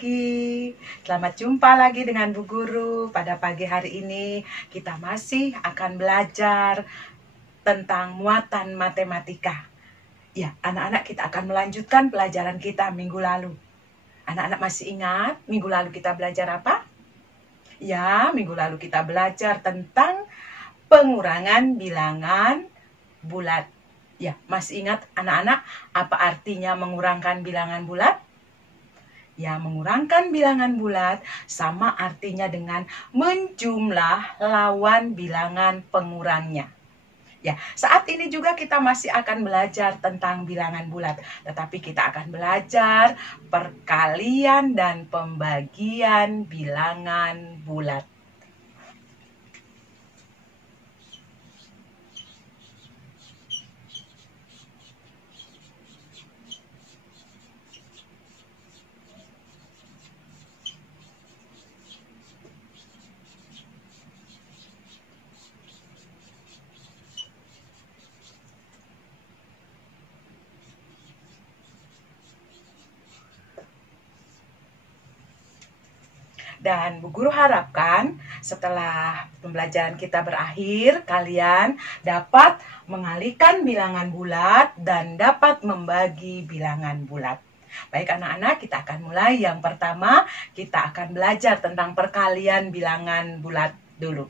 pagi. Selamat jumpa lagi dengan Bu Guru. Pada pagi hari ini kita masih akan belajar tentang muatan matematika. Ya, anak-anak, kita akan melanjutkan pelajaran kita minggu lalu. Anak-anak masih ingat minggu lalu kita belajar apa? Ya, minggu lalu kita belajar tentang pengurangan bilangan bulat. Ya, masih ingat anak-anak apa artinya mengurangkan bilangan bulat? Ya, mengurangkan bilangan bulat sama artinya dengan menjumlah lawan bilangan pengurangnya. Ya, saat ini juga kita masih akan belajar tentang bilangan bulat, tetapi kita akan belajar perkalian dan pembagian bilangan bulat. Dan Bu Guru harapkan setelah pembelajaran kita berakhir, kalian dapat mengalihkan bilangan bulat dan dapat membagi bilangan bulat. Baik anak-anak, kita akan mulai. Yang pertama, kita akan belajar tentang perkalian bilangan bulat dulu.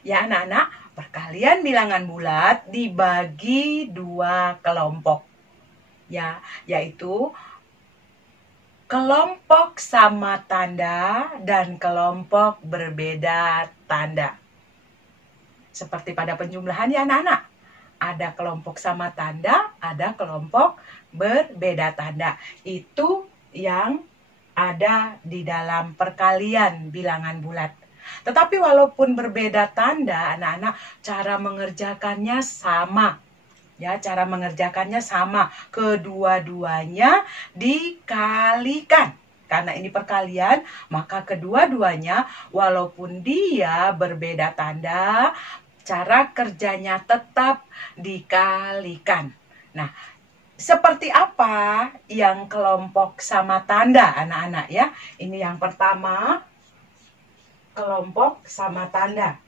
Ya anak-anak, perkalian bilangan bulat dibagi dua kelompok. Ya, yaitu kelompok sama tanda dan kelompok berbeda tanda. Seperti pada penjumlahan ya anak-anak. Ada kelompok sama tanda, ada kelompok berbeda tanda. Itu yang ada di dalam perkalian bilangan bulat. Tetapi walaupun berbeda tanda, anak-anak, cara mengerjakannya sama. Ya, cara mengerjakannya sama. Kedua-duanya dikalikan. Karena ini perkalian, maka kedua-duanya walaupun dia berbeda tanda, cara kerjanya tetap dikalikan. Nah, seperti apa yang kelompok sama tanda, anak-anak ya? Ini yang pertama, kelompok sama tanda.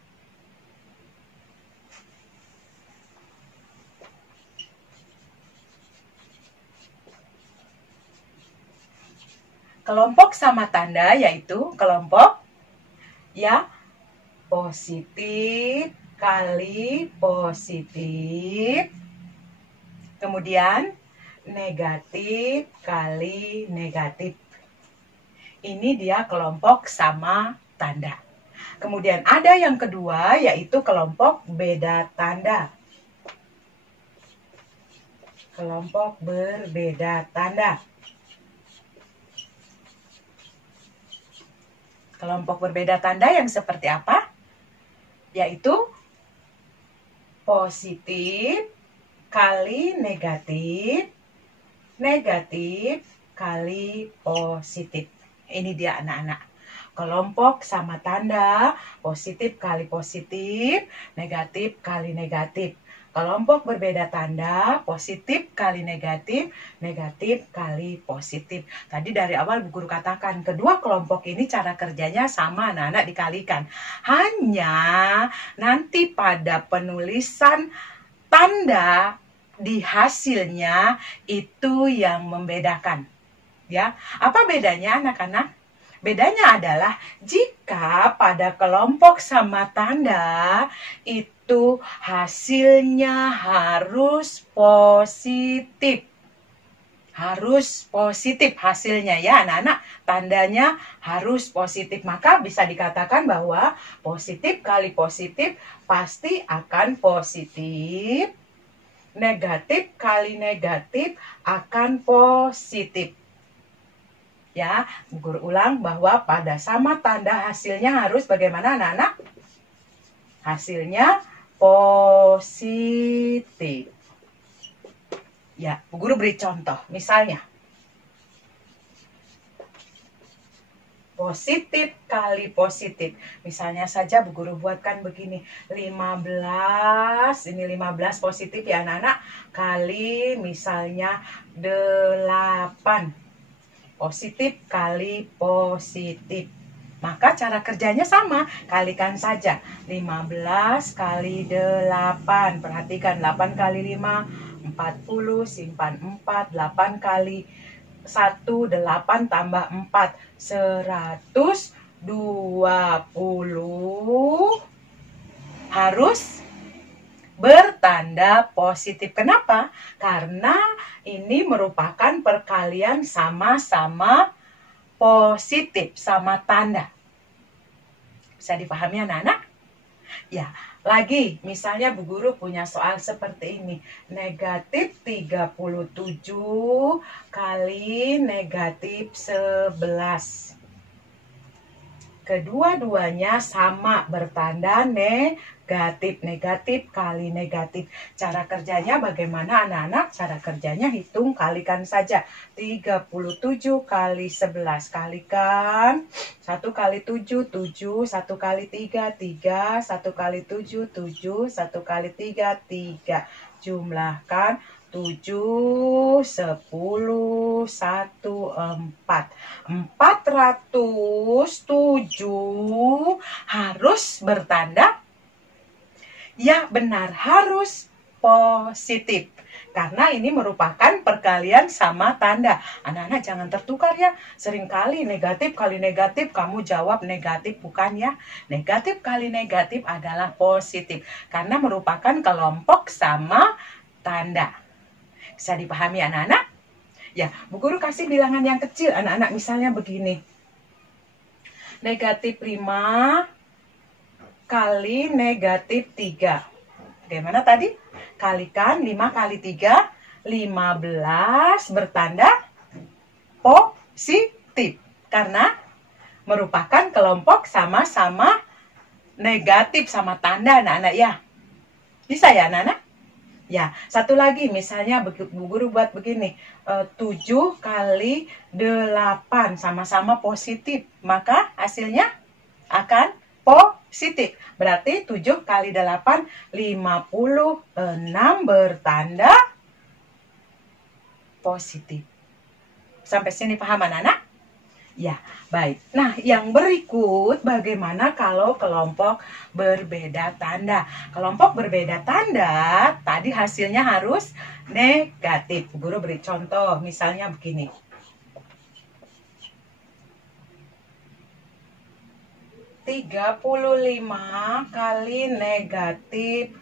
Kelompok sama tanda yaitu kelompok ya positif kali positif, kemudian negatif kali negatif. Ini dia kelompok sama tanda. Kemudian ada yang kedua yaitu kelompok beda tanda. Kelompok berbeda tanda. Kelompok berbeda tanda yang seperti apa? Yaitu positif kali negatif, negatif kali positif. Ini dia anak-anak. Kelompok sama tanda, positif kali positif, negatif kali negatif. Kelompok berbeda tanda, positif kali negatif, negatif kali positif. Tadi dari awal Bu Guru katakan, kedua kelompok ini cara kerjanya sama, anak-anak, dikalikan. Hanya nanti pada penulisan tanda di hasilnya itu yang membedakan. Ya, apa bedanya anak-anak? Bedanya adalah jika pada kelompok sama tanda itu hasilnya harus positif. Harus positif hasilnya ya anak-anak, tandanya harus positif. Maka bisa dikatakan bahwa positif kali positif pasti akan positif. Negatif kali negatif akan positif. Ya, Bu Guru ulang bahwa pada sama tanda hasilnya harus bagaimana anak-anak? Hasilnya positif. Ya, Bu Guru beri contoh. Misalnya, positif kali positif. Misalnya saja Bu Guru buatkan begini, 15, ini 15 positif ya anak-anak, kali misalnya 8. Positif kali positif. Maka cara kerjanya sama, kalikan saja. 15 kali 8. Perhatikan, 8 kali 5, 40, simpan 4, 8 kali 1, 8 tambah 4, 120. Harus bertanda positif. Kenapa? Karena ini merupakan perkalian sama-sama positif, sama tanda. Bisa dipahami anak-anak? Ya, lagi misalnya Bu Guru punya soal seperti ini. Negatif 37 kali negatif 11. Kedua-duanya sama, bertanda negatif. Negatif kali negatif. Cara kerjanya bagaimana anak-anak? Cara kerjanya hitung, kalikan saja. 37 kali 11. Kalikan. 1 kali 7, 7. 1 kali 3, 3. 1 kali 7, 7. 1 kali 3, 3. Jumlahkan 7, 10, 1, 4. 407 harus bertanda? Ya benar, harus positif. Karena ini merupakan perkalian sama tanda. Anak-anak jangan tertukar ya. Seringkali negatif kali negatif kamu jawab negatif, bukan ya. Negatif kali negatif adalah positif. Karena merupakan kelompok sama tanda. Bisa dipahami anak-anak? Ya, Bu Guru kasih bilangan yang kecil anak-anak, misalnya begini. Negatif 5 kali negatif 3. Bagaimana tadi? Kalikan 5 kali 3, 15, bertanda positif. Karena merupakan kelompok sama-sama negatif, sama tanda anak-anak ya. Bisa ya anak-anak? Ya, satu lagi misalnya Bu Guru buat begini, 7 kali 8 sama-sama positif, maka hasilnya akan positif. Berarti 7 kali 8, 56, bertanda positif. Sampai sini paham anak-anak? Ya, baik. Nah, yang berikut bagaimana kalau kelompok berbeda tanda? Kelompok berbeda tanda, tadi hasilnya harus negatif. Guru beri contoh, misalnya begini. (35) kali negatif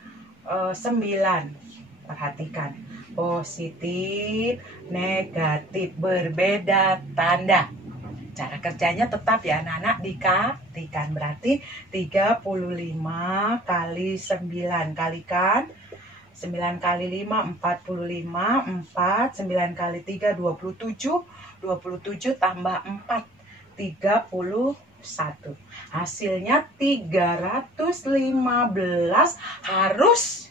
9. Perhatikan, positif, negatif, berbeda tanda. Cara kerjanya tetap ya anak-anak, dikalikan. Berarti 35 kali 9. Kalikan. 9 kali 5, 45. 4. 9 kali 3, 27. 27 tambah 4, 31. Hasilnya 315, harus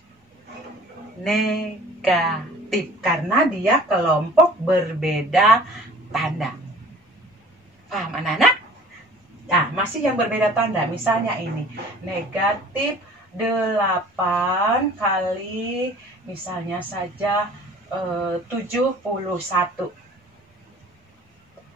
negatif. Karena dia kelompok berbeda tanda. Paham anak-anak? Nah, masih yang berbeda tanda. Misalnya ini, negatif 8 kali misalnya saja 71.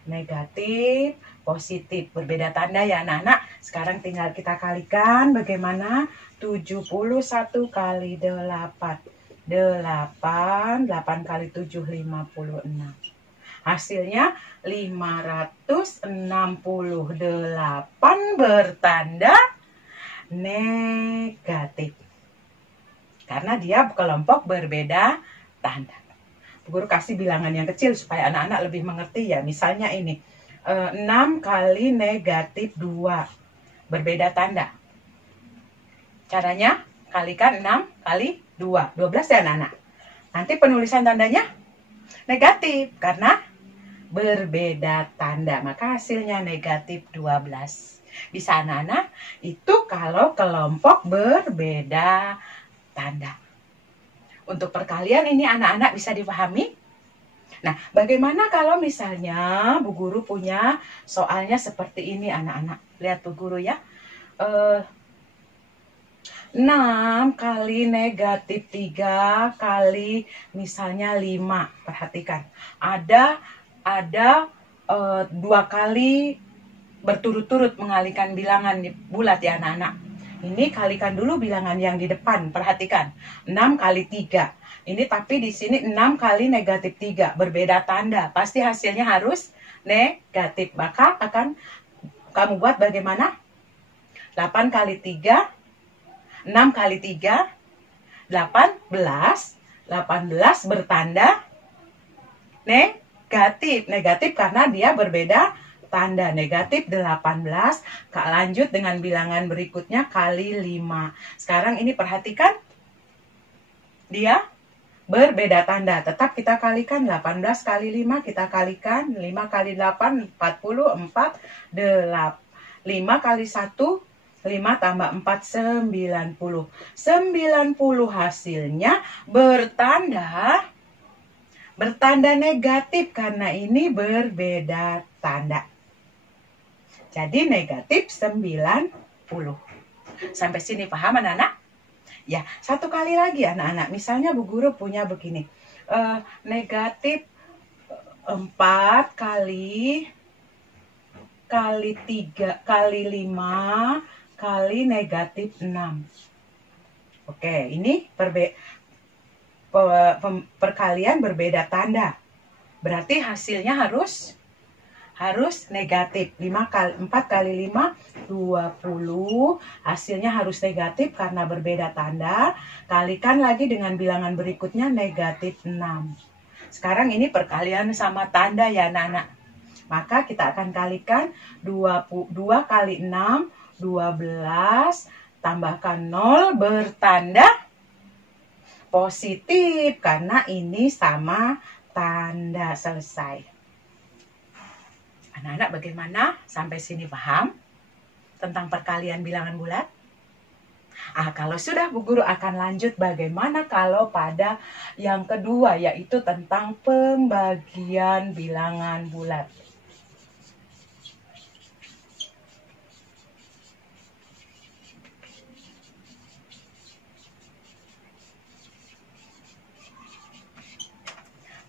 Negatif, positif, berbeda tanda ya anak-anak. Sekarang tinggal kita kalikan bagaimana. 71 kali 8. 8 kali 7, 56. Hasilnya 568, bertanda negatif. Karena dia kelompok berbeda tanda. Bu Guru kasih bilangan yang kecil supaya anak-anak lebih mengerti ya. Misalnya ini, 6 kali negatif 2. Berbeda tanda. Caranya kalikan 6 kali 2. 12 ya anak-anak. Nanti penulisan tandanya negatif. Karena berbeda tanda, maka hasilnya negatif 12. Bisa anak-anak? Itu kalau kelompok berbeda tanda. Untuk perkalian ini anak-anak bisa dipahami? Nah, bagaimana kalau misalnya Bu Guru punya soalnya seperti ini anak-anak? Lihat Bu Guru ya. 6 kali negatif 3 kali misalnya 5. Perhatikan. Ada 2 kali berturut-turut mengalihkan bilangan bulat ya anak-anak. Ini kalikan dulu bilangan yang di depan. Perhatikan. 6 kali 3. Ini tapi di sini 6 kali negatif 3. Berbeda tanda. Pasti hasilnya harus negatif. Maka akan kamu buat bagaimana? 8 kali 3. 6 kali 3. 18. 18 bertanda negatif. Negatif karena dia berbeda tanda. Negatif 18. Lanjut dengan bilangan berikutnya kali 5. Sekarang ini perhatikan. Dia berbeda tanda. Tetap kita kalikan 18 kali 5. Kita kalikan 5 kali 8. 44. 5 kali 1. 5 tambah 4. 90. 90 hasilnya bertanda negatif karena ini berbeda tanda. Jadi negatif 90. Sampai sini paham anak-anak? Ya, satu kali lagi anak-anak. Misalnya Bu Guru punya begini. Negatif 4 kali 3 kali 5 kali negatif 6. Oke, ini perkalian berbeda tanda. Berarti hasilnya harus negatif. 4 kali 5, 20. Hasilnya harus negatif karena berbeda tanda. Kalikan lagi dengan bilangan berikutnya negatif 6. Sekarang ini perkalian sama tanda ya anak-anak. Maka kita akan kalikan 2 kali 6, 12. Tambahkan 0 bertanda positif karena ini sama tanda. Selesai. Anak-anak bagaimana? Sampai sini paham tentang perkalian bilangan bulat? Kalau sudah Bu Guru akan lanjut bagaimana kalau pada yang kedua, yaitu tentang pembagian bilangan bulat.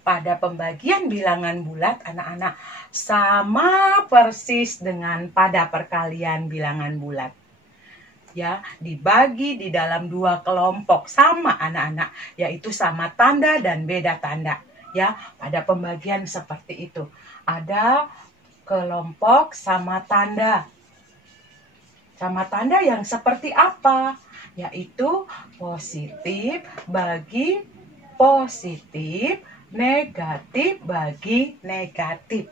Pada pembagian bilangan bulat, anak-anak, sama persis dengan pada perkalian bilangan bulat. Ya, dibagi di dalam 2 kelompok sama anak-anak, yaitu sama tanda dan beda tanda. Ya, pada pembagian seperti itu. Ada kelompok sama tanda. Sama tanda yang seperti apa? Yaitu positif bagi positif, negatif bagi negatif.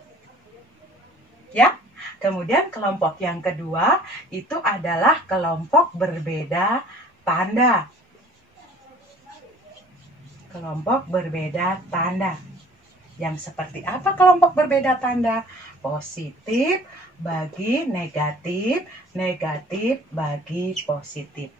Ya, kemudian kelompok yang kedua itu adalah kelompok berbeda tanda. Kelompok berbeda tanda. Yang seperti apa kelompok berbeda tanda? Positif bagi negatif, negatif bagi positif.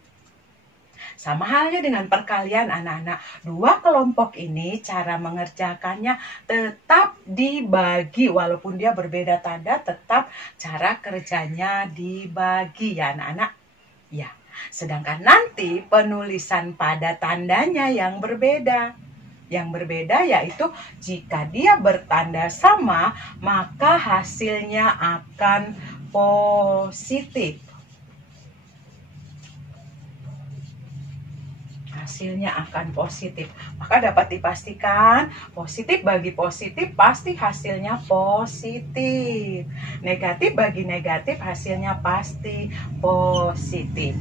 Sama halnya dengan perkalian anak-anak. 2 kelompok ini cara mengerjakannya tetap dibagi. Walaupun dia berbeda tanda, tetap cara kerjanya dibagi ya anak-anak. Ya, sedangkan nanti penulisan pada tandanya yang berbeda. Yang berbeda yaitu jika dia bertanda sama, maka hasilnya akan positif. Hasilnya akan positif. Maka dapat dipastikan positif bagi positif pasti hasilnya positif. Negatif bagi negatif hasilnya pasti positif.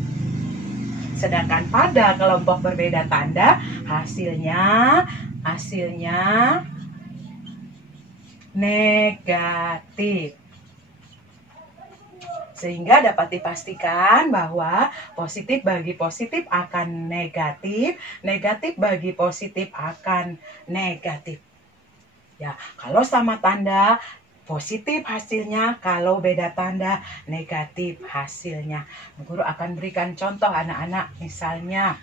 Sedangkan pada kelompok berbeda tanda hasilnya negatif. Sehingga dapat dipastikan bahwa positif bagi positif akan negatif, negatif bagi positif akan negatif. Ya, kalau sama tanda positif hasilnya, kalau beda tanda negatif hasilnya. Guru akan berikan contoh anak-anak, misalnya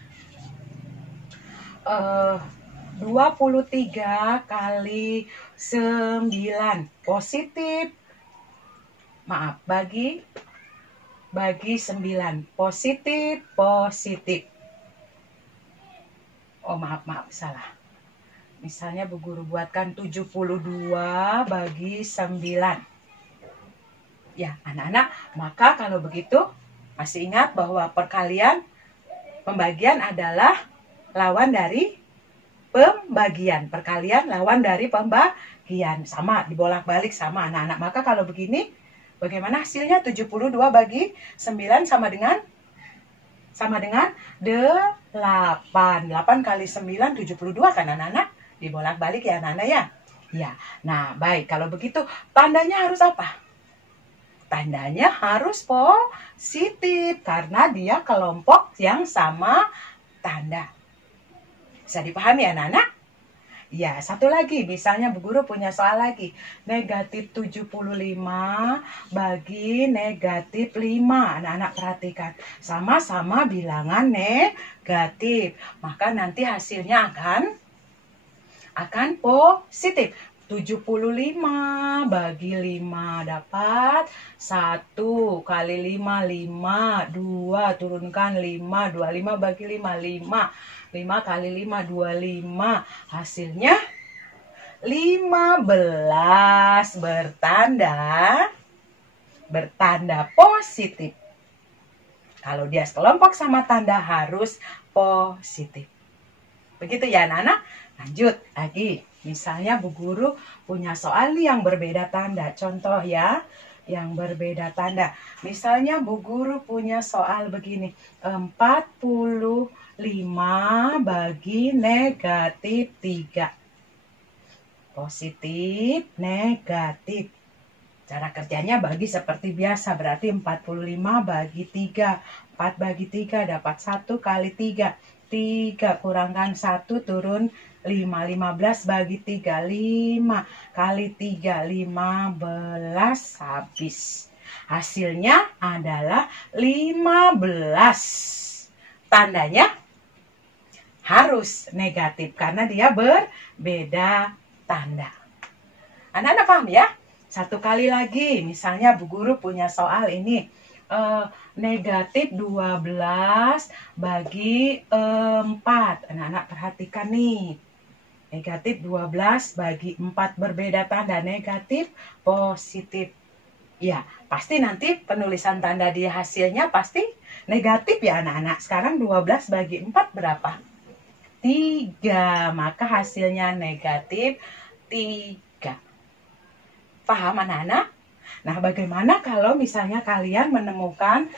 23 kali 9 positif. Maaf, bagi 9 positif. Oh, maaf, salah. Misalnya Bu Guru buatkan 72 bagi 9. Ya, anak-anak, maka kalau begitu masih ingat bahwa pembagian adalah lawan dari pembagian. Perkalian lawan dari pembagian. Sama, dibolak-balik sama anak-anak. Maka kalau begini, bagaimana hasilnya? 72 bagi 9 sama dengan 8. 8 kali 9, 72 kan anak-anak? Dibolak-balik ya anak-anak ya? Ya. Nah, baik. Kalau begitu, tandanya harus apa? Tandanya harus positif karena dia kelompok yang sama tanda. Bisa dipahami anak-anak? Ya, satu lagi. Misalnya Bu Guru punya soal lagi. Negatif 75 bagi negatif 5. Anak-anak perhatikan. Sama-sama bilangan negatif. Maka nanti hasilnya akan positif. 75 bagi 5 dapat 1 kali 5, 5, 2 turunkan 5, 25 bagi 5, 5 kali 5, 25 hasilnya 15 bertanda positif. Kalau dia sekelompok sama tanda harus positif. Begitu ya anak-anak. Lanjut lagi. Misalnya Bu Guru punya soal nih yang berbeda tanda. Contoh ya, yang berbeda tanda. Misalnya Bu Guru punya soal begini. 45 bagi negatif 3. Positif, negatif. Cara kerjanya bagi seperti biasa. Berarti 45 bagi 3. 4 bagi 3 dapat 1 kali 3. 3 kurangkan 1 turun 5. 15 bagi 3. 5 kali 3. 15 habis. Hasilnya adalah 15. Tandanya harus negatif karena dia berbeda tanda. Anak-anak paham ya? Satu kali lagi. Misalnya Bu Guru punya soal ini. Negatif 12 bagi 4. Anak-anak perhatikan nih. Negatif 12 bagi 4 berbeda tanda. Negatif, positif. Ya, pasti nanti penulisan tanda di hasilnya pasti negatif ya anak-anak. Sekarang 12 bagi 4 berapa? 3. Maka hasilnya negatif 3. Paham anak-anak? Nah, bagaimana kalau misalnya kalian menemukan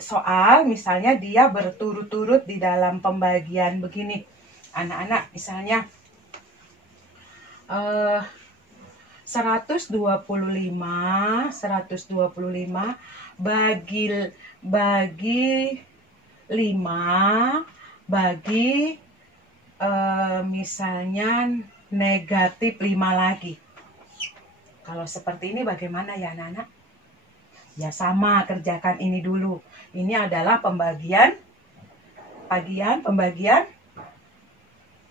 soal, misalnya dia berturut-turut di dalam pembagian begini. Anak-anak, misalnya 125 bagi 5 bagi misalnya negatif 5 lagi. Kalau seperti ini bagaimana ya anak-anak? Ya sama, kerjakan ini dulu. Ini adalah pembagian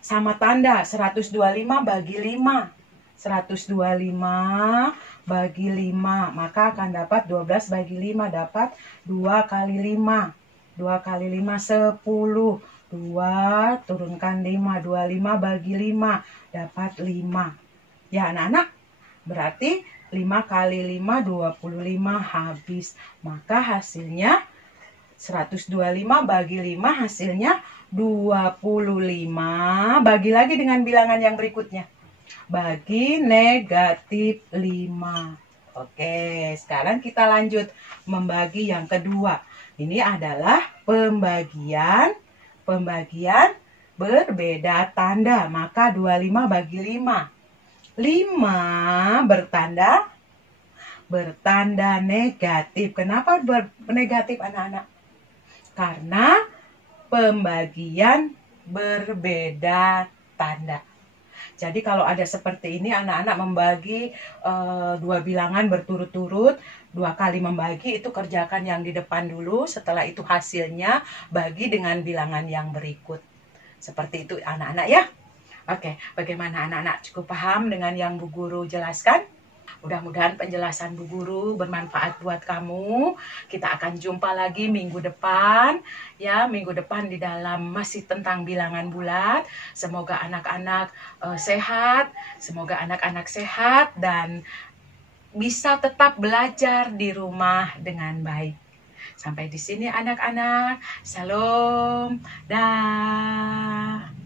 sama tanda. 125 bagi 5. 125 bagi 5. Maka akan dapat 12 bagi 5. Dapat 2 kali 5. 2 kali 5, 10. 2 turunkan 5. 25 bagi 5. Dapat 5. Ya anak-anak. Berarti 5 kali 5, 25 habis. Maka hasilnya 125 bagi 5 hasilnya 25. Bagi lagi dengan bilangan yang berikutnya. Bagi negatif 5. Oke, sekarang kita lanjut membagi yang kedua. Ini adalah pembagian berbeda tanda. Maka 25 bagi 5. 5 bertanda negatif. Kenapa negatif anak-anak? Karena pembagian berbeda tanda. Jadi kalau ada seperti ini anak-anak membagi 2 bilangan berturut-turut, 2 kali membagi itu kerjakan yang di depan dulu. Setelah itu hasilnya bagi dengan bilangan yang berikut. Seperti itu anak-anak ya. Oke, bagaimana anak-anak, cukup paham dengan yang Bu Guru jelaskan? Mudah-mudahan penjelasan Bu Guru bermanfaat buat kamu. Kita akan jumpa lagi minggu depan. Ya, minggu depan di dalam masih tentang bilangan bulat. Semoga anak-anak sehat, semoga anak-anak sehat dan bisa tetap belajar di rumah dengan baik. Sampai di sini anak-anak. Salam. Dah.